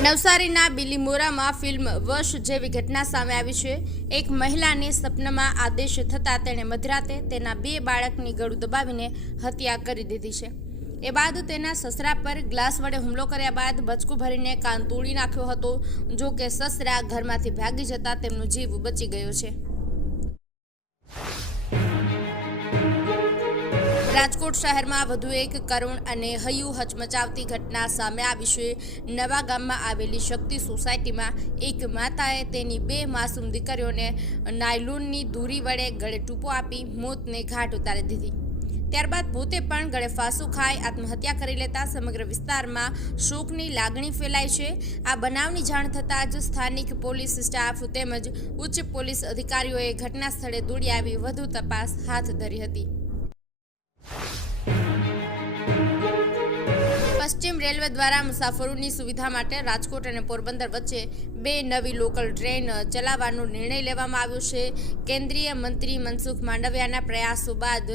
નવસારીના બિલીમોરામાં ફિલ્મ વશ જેવી ઘટના સામે આવી છે. એક મહિલાને સપનામાં આદેશ થતાં તેણે મધરાતે તેના બે બાળકની ગળું દબાવીને હત્યા કરી દીધી છે. એ બાદ તેના સસરા પર ગ્લાસ વડે હુમલો કર્યા બાદ બચકું ભરીને કાન તોડી નાખ્યો હતો. જો કે સસરા ઘરમાંથી ભાગી જતા તેમનો જીવ બચી ગયો છે. રાજકોટ શહેરમાં વધુ એક કરુણ અને હૈયું હચમચાવતી ઘટના સામે આવી છે. નવા ગામમાં આવેલી શક્તિ સોસાયટીમાં એક માતાએ તેની બે માસૂમ દીકરીઓને નાયલોનની દૂરી વડે ગળે ટૂંપો આપી મોતને ઘાટ ઉતારી દીધી. ત્યારબાદ પોતે પણ ગળે ફાંસુ ખાઈ આત્મહત્યા કરી લેતા સમગ્ર વિસ્તારમાં શોકની લાગણી ફેલાય છે. આ બનાવની જાણ થતાં જ સ્થાનિક પોલીસ સ્ટાફ તેમજ ઉચ્ચ પોલીસ અધિકારીઓએ ઘટના સ્થળે દોડી આવી વધુ તપાસ હાથ ધરી હતી. પશ્ચિમ રેલવે દ્વારા મુસાફરોની સુવિધા માટે રાજકોટ અને પોરબંદર વચ્ચે બે નવી લોકલ ટ્રેન ચલાવવાનો નિર્ણય લેવામાં આવ્યો છે. કેન્દ્રીય મંત્રી મનસુખ માંડવિયાના પ્રયાસો બાદ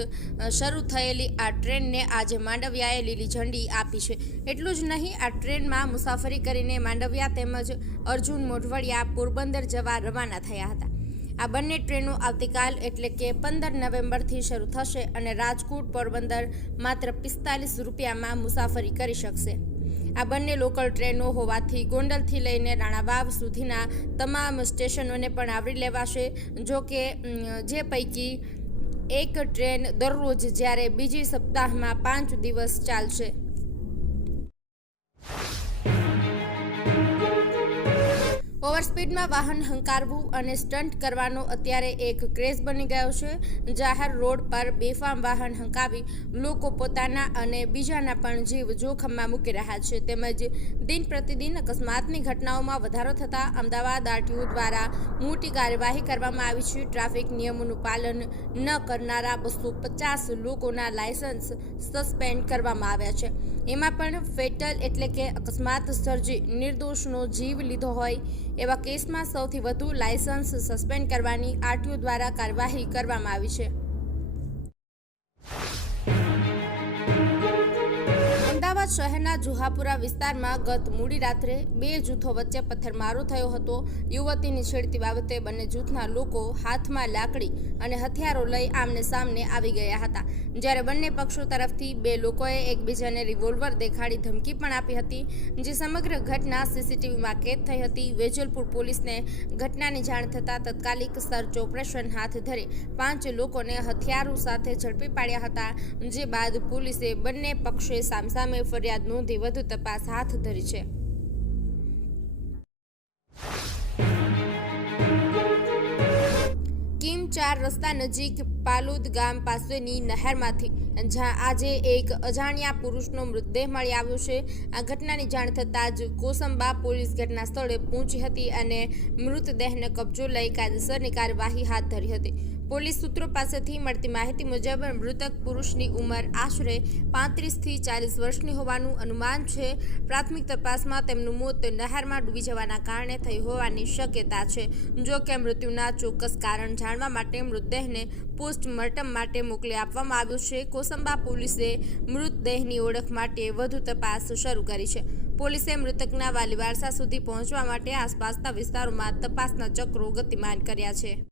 શરૂ થયેલી આ ટ્રેનને આજે માંડવિયાએ લીલી ઝંડી આપી છે. એટલું જ નહીં, આ ટ્રેનમાં મુસાફરી કરીને માંડવિયા તેમજ અર્જુન મોઢવડિયા પોરબંદર જવા રવાના થયા હતા. આ બંને ટ્રેનો આવતીકાલ એટલે કે પંદર નવેમ્બરથી શરૂ થશે અને રાજકોટ, પોરબંદર માત્ર પિસ્તાલીસ રૂપિયામાં મુસાફરી કરી શકશે. આ બંને લોકલ ટ્રેનો હોવાથી ગોંડલથી લઈને રાણાવાવ સુધીના તમામ સ્ટેશનોને પણ આવરી લેવાશે. જો કે જે પૈકી એક ટ્રેન દરરોજ જ્યારે બીજી સપ્તાહમાં પાંચ દિવસ ચાલશે. ઓવરસ્પીડમાં વાહન હંકારવું અને સ્ટન્ટ કરવાનો અત્યારે એક ક્રેઝ બની ગયો છે. જાહેર રોડ પર બેફામ વાહન હંકાવી લોકો પોતાના અને બીજાના પણ જીવ જોખમમાં મૂકી રહ્યા છે. તેમજ દિન પ્રતિદિન અકસ્માતની ઘટનાઓમાં વધારો થતાં અમદાવાદ આરટીઓ દ્વારા મોટી કાર્યવાહી કરવામાં આવી છે. ટ્રાફિક નિયમોનું પાલન ન કરનારા બસો પચાસ લોકોના લાયસન્સ સસ્પેન્ડ કરવામાં આવ્યા છે. એમાં પણ ફેટલ એટલે કે અકસ્માત સર્જી નિર્દોષનો જીવ લીધો હોય એવા કેસમાં સૌથી વધુ લાયસન્સ સસ્પેન્ડ કરવાની આરટીઓ દ્વારા કાર્યવાહી કરવામાં આવી છે. અમદાવાદ શહેરના જુહાપુરા વિસ્તારમાં ગત મોડી રાત્રે બે જૂથો વચ્ચે પથ્થરમારો થયો હતો. યુવતીની છેડતી બાબતે બંને જૂથના લોકો હાથમાં લાકડી અને હથિયારો લઈ આમને સામને આવી ગયા હતા. જ્યારે બંને પક્ષો તરફથી બે લોકોએ એકબીજાને રિવોલ્વર દેખાડી ધમકી પણ આપી હતી, જે સમગ્ર ઘટના સીસીટીવીમાં કેદ થઈ હતી. વેજલપુર પોલીસને ઘટનાની જાણ થતાં તત્કાલિક સર્ચ ઓપરેશન હાથ ધરી પાંચ લોકોને હથિયારો સાથે ઝડપી પાડ્યા હતા, જે બાદ પોલીસે બંને પક્ષે સામસામે ફરિયાદ નોંધી વધુ તપાસ હાથ ધરી છે. કિમ ચાર રસ્તા નજીક પાલુદ ગામ પાસેની નહેરમાંથી, જ્યાં આજે એક અજાણ્યા પુરુષનો મૃતદેહ મળી આવ્યો છે. આ ઘટનાની જાણ થતાં જ કોસંબા પોલીસ ઘટના સ્થળે પહોંચી હતી અને મૃતદેહને કબજો લઈ કાયદેસરની કાર્યવાહી હાથ ધરી હતી. પોલીસ સૂત્રો પાસેથી મળતી માહિતી મુજબ, મૃતક પુરુષની ઉંમર આશરે પાંત્રીસથી ચાલીસ વર્ષની હોવાનું અનુમાન છે. પ્રાથમિક તપાસમાં તેમનું મોત નહેરમાં ડૂબી જવાના કારણે થઈ હોવાની શક્યતા છે. જો કે મૃત્યુના ચોક્કસ કારણ જાણવા માટે મૃતદેહને પોસ્ટમોર્ટમ માટે મોકલી આપવામાં આવ્યો છે. કોસંબા પોલીસે મૃતદેહની ઓળખ માટે વધુ તપાસ શરૂ કરી છે. પોલીસે મૃતકના વાલી વારસા સુધી પહોંચવા માટે આસપાસના વિસ્તારોમાં તપાસના ચક્રો ગતિમાન કર્યા છે.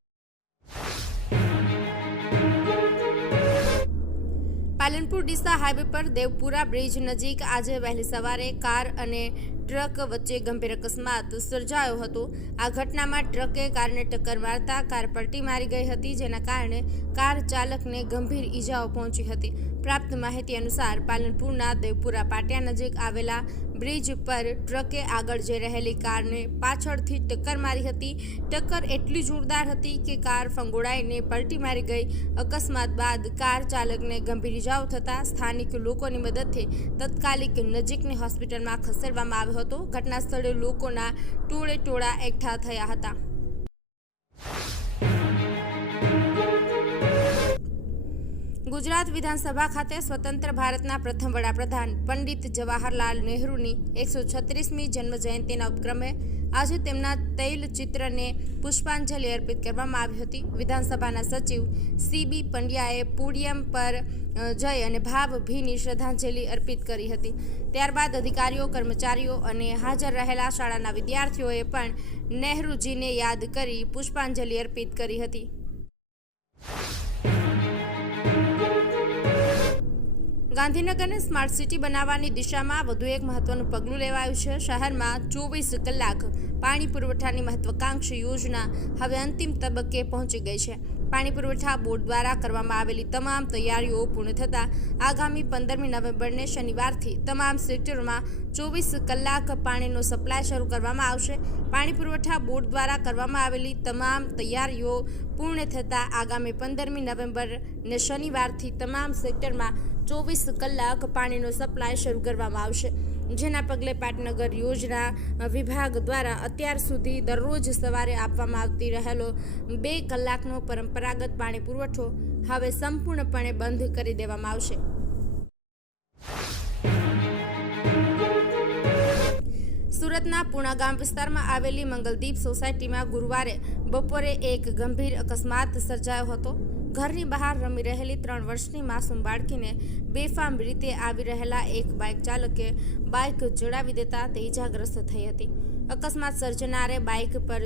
પાલનપુર ડીસા હાઈવે પર દેવપુરા બ્રિજ નજીક આજે વહેલી સવારે કાર અને ટ્રક વચ્ચે ગંભીર અકસ્માત સર્જાયો હતો. આ ઘટનામાં ટ્રકે કારને ટક્કર મારતા કાર પલટી મારી ગઈ હતી, જેના કારણે કાર ચાલકને ગંભીર ઈજાઓ પહોંચી હતી. પ્રાપ્ત માહિતી અનુસાર પાલનપુરના દેવપુરા પાટિયા નજીક આવેલા બ્રિજ પર ટ્રકે આગળ જઈ રહેલી કારને પાછળથી ટક્કર મારી હતી. ટક્કર એટલી જોરદાર હતી કે કાર ફંગોળાઈને પલટી મારી ગઈ. અકસ્માત બાદ કાર ચાલકને ગંભીર ઇજાઓ થતાં સ્થાનિક લોકોની મદદથી તત્કાલિક નજીકની હોસ્પિટલમાં ખસેડવામાં આવ્યો હતો. ઘટના સ્થળે લોકોના ટોળે ટોળા એકઠા થયા હતા. ગુજરાત વિધાનસભા ખાતે સ્વતંત્ર ભારતના પ્રથમ વડાપ્રધાન પંડિત જવાહરલાલ નહેરુની એકસો છત્રીસમી જન્મજયંતિના ઉપક્રમે આજે તેમના તૈલચિત્રને પુષ્પાંજલિ અર્પિત કરવામાં આવી હતી. વિધાનસભાના સચિવ સીબી પંડ્યાએ પોડિયમ પર જઈ અને ભાવભીની શ્રદ્ધાંજલિ અર્પિત કરી હતી. ત્યારબાદ અધિકારીઓ, કર્મચારીઓ અને હાજર રહેલા શાળાના વિદ્યાર્થીઓએ પણ નહેરુજીને યાદ કરી પુષ્પાંજલિ અર્પિત કરી હતી. ગાંધીનગરને સ્માર્ટ સિટી બનાવવાની દિશામાં વધુ એક મહત્વનું પગલું લેવાયું છે. શહેરમાં ચોવીસ કલાક પાણી પુરવઠાની મહત્વાકાંક્ષી યોજના હવે અંતિમ તબક્કે પહોંચી ગઈ છે. પાણી પુરવઠા બોર્ડ દ્વારા કરવામાં આવેલી તમામ તૈયારીઓ પૂર્ણ થતાં આગામી પંદરમી નવેમ્બરને શનિવારથી તમામ સેક્ટરોમાં ચોવીસ કલાક પાણીનો સપ્લાય શરૂ કરવામાં આવશે. પાણી પુરવઠા બોર્ડ દ્વારા કરવામાં આવેલી તમામ તૈયારીઓ પૂર્ણ થતાં આગામી પંદરમી નવેમ્બરને શનિવારથી તમામ સેક્ટરમાં ચોવીસ કલાક પાણીનો સપ્લાય શરૂ કરવામાં આવશે. જેના પગલે પાટનગર યોજના વિભાગ દ્વારા અત્યાર સુધી દરરોજ સવારે આપવામાં આવતી રહેલો બે કલાકનો પરંપરાગત પાણી પુરવઠો હવે સંપૂર્ણપણે બંધ કરી દેવામાં આવશે. સુરતના પુણા ગામ વિસ્તારમાં આવેલી મંગલદીપ સોસાયટીમાં ગુરુવારે બપોરે એક ગંભીર અકસ્માત સર્જાયો હતો. ઘરની બહાર રમી રહેલી ત્રણ વર્ષની માસૂમ બાળકીને બેફામ રીતે આવી રહેલા એક બાઇક ચાલકે બાઇક જડાવી દેતા તે ઇજાગ્રસ્ત થઈ હતી. અકસ્માત સર્જનારે બાઇક પર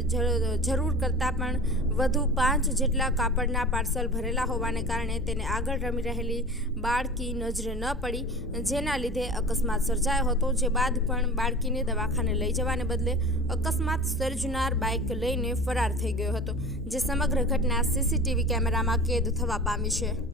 જરૂર કરતાં પણ વધુ પાંચ જેટલા કાપડના પાર્સલ ભરેલા હોવાને કારણે તેને આગળ રમી રહેલી બાળકી નજરે ન પડી, જેના લીધે અકસ્માત સર્જાયો હતો, જે બાદ પણ બાળકીને દવાખાને લઈ જવાને બદલે અકસ્માત સર્જનાર બાઇક લઈને ફરાર થઈ ગયો હતો, જે સમગ્ર ઘટના સીસીટીવી કેમેરામાં કેદ થવા પામી છે.